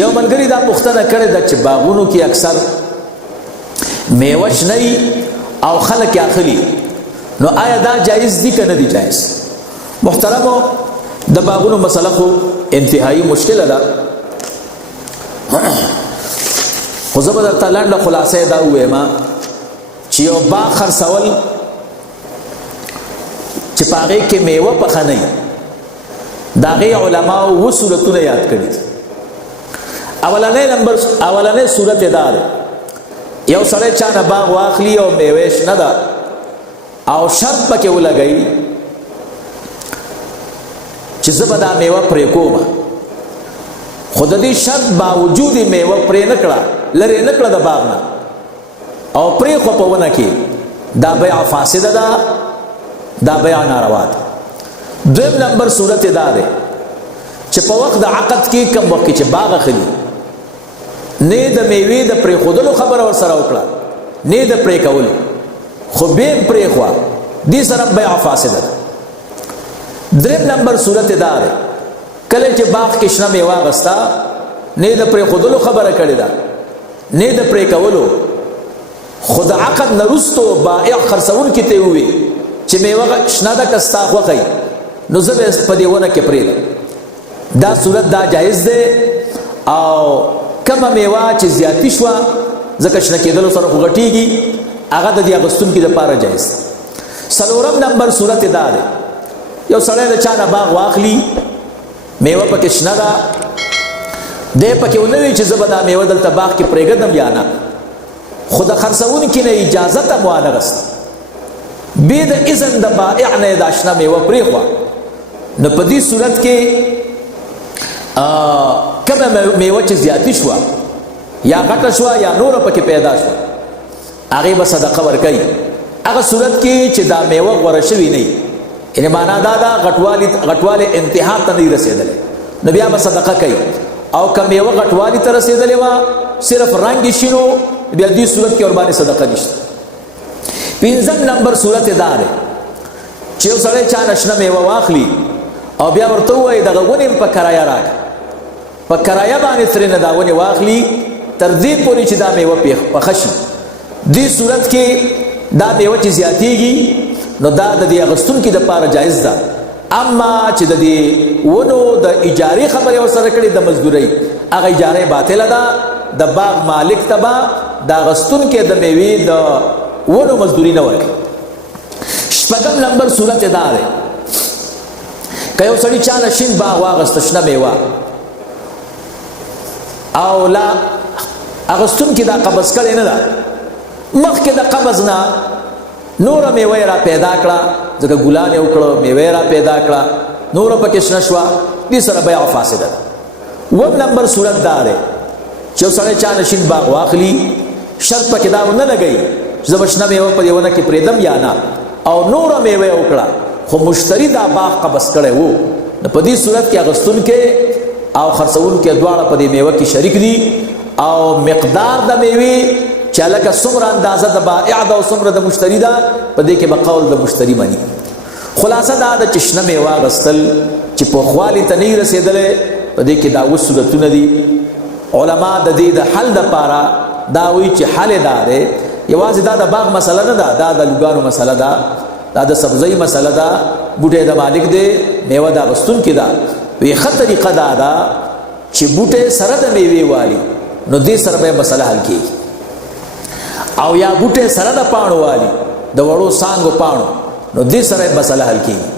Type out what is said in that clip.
یو ملګری دا پوښتنه کړې ده چې باغونو کې اکثر میوه شنه او خلک یې اخلي، نو آیا دا جایز دي که نه دي جایز؟ محترمو، د باغونو مسله خو انتهایی مشکله ده، خو زه به درته لنډه خلاصه دا ووایم چې یو باغ خرڅول چې په هغې کې میوه پخه نه وي، د هغې علماو اووه صورتونه یاد کړي دي. اولنی صورت دا دی، یو سړی چا نه باغ واخلي او میوه شنه ده او شرط پکې ولګوي چې زه به دا میوه پرې کوم، خو د دې شرط باوجود یې میوه پرې نه کړه، لرې نه کړه د باغ نه او پرېښوه په ونه کې، دا بیع فاسده ده، دا بیع ناروا ده. دویم نمبر صورت دا دی چې په وخت د عقد کې کم وخت کې چې باغ اخلي، نه د میوې د پرېښودلو خبره ورسره وکړه، نه د پرې کولو، خو بیا یې پرېښوه، دې سره بیع فاسده ده. دریم نمبر صورت دا دی کله چې باغ کې شنه میوه اخسته، نه د پرېښودلو خبره کړې ده، نه د پرې کولو، خو د عقد نه وروستو بائع خرڅوونکي ته یې وویل چې میوه شنه ده که ستا خوښه وي، نو زه به په دې ونه کې پرېږدم. دا صورت دا جایز دی. او کمه میوه چې زیاتی شوه ځکه شنه کېدلو سره خو غټېږي، هغه د دې اخیستونکي دپاره جایز دی. څلورم نمبر صورت دا دی یو سړی د چا نه باغ واخلي، میوه پکې شنه ده، دی پکې ونه وي چې زه به دا میوه دلته باغ کې پرېږدم یا نه، خو د خرڅوونکي نه اجازت هم وانغسته، بې د اذن د بائع نه یې دا شنه میوه پرېښوه، نو په دې صورت کې کمه میوه چې زیاتی شوه یا غټه شوه یا نوره پکې پیدا شوه، هغې به صدقه ورکوي. هغه صورت کې چې دا میوه غوره شوي نه وي، یعنې معنا دا ده غټوالی انتها ته نه وي رسېدلی، نو بیا به صدقه کوي. او که میوه غټوالي ته رسېدلې وه صرف رنګ یې شین و، بیا دې صورت کې ورباندې صدقه نشته. پنځم نمبر صورت دا دی چې یو سړی چا نه شنه میوه واخلي او بیا ورته ووایي دغه ونې م په کرایه راکړه، په کرایه باندې ترېنه دا ونې واخلي تر دې پورې چې دا میوه پخه شي. دې صورت کې دا میوه چې زیاتېږي نو دا د دې اخیستونکي دپاره جایز ده. اما چې د دې ونو د اجارې خبرې ورسره کړي د مزدورۍ، هغه اجاره باطله ده، د باغ مالک ته به د اخیستونکي د میوې د ونو مزدوري نه ورکوي. شپږم نمبر صورت دا دی که یو سړي چا نه شین باغ واخیسته شنه میوه او لا اخیستونکي دا قبض کړې نه ده، مخکې د قبض نه نوره میوه یې را پیدا کړه، ځکه ګلان یې وکړه، میوه یې را پیدا کړه، نوره پکې شنه شوه، دې سره بیع فاسده ده. اووم نمبر صورت دا دی چې یو سړی چا نه شین باغ واخلي، شرط پکې دا ونه لګوي چې زه به شنه میوه په دې ونه کې پرېږدم یا نه، او نوره میوه یې وکړه خو مشتري دا باغ قبض کړی و، نو په دې صورت کې اخیستونکی او خرڅوونکی دواړه په دې میوه کې شریک دي، او مقدار د میوې چې هلکه څومره اندازه د بائع ده او څومره د مشتري ده، په دې کې به قول د مشتري مني. خلاصه دا ده چې شنه میوه اخیستل چې پوخوالي ته نه وي رسېدلی، په دې کې دا اووه صورتونه دي. علما د دې د حل دپاره دا وایي چې حل یې دا دی یوازې دا د باغ مسله نه ده، دا د لوګانو مسله ده، دا د سبزۍ مسله ده، بوټی د مالک دی، میوه د اخیستونکي ده. وی ښه طریقه دا ده چې بوټی سره د میوې والي، نو دې سره به مسله حل کېږي، او یا بوټی سره د پاڼو والي، د وړو څانګو پاڼو، نو دې سره مسله حل کېږي.